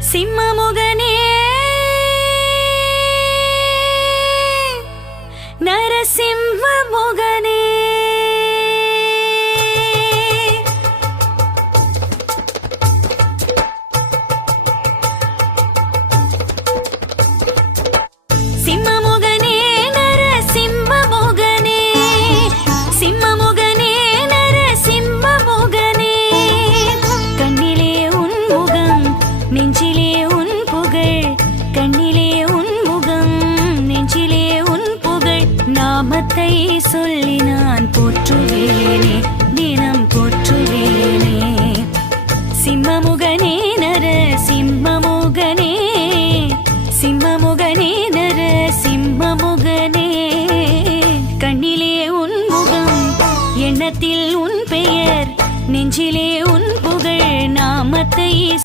சிம்மமுகனே நரசிம்ம முகனே சிம்மமுகனே நரசிம்ம முகனே சிம்மமுகனே நரசிம்ம முகனே கண்ணிலே உன் முகம் நெஞ்சிலே உன் புகழ் கண்ணிலே உன் முகம் நெஞ்சிலே உன் புகழ் நாமத்தை சொல்லி நான் போற்றுவேனே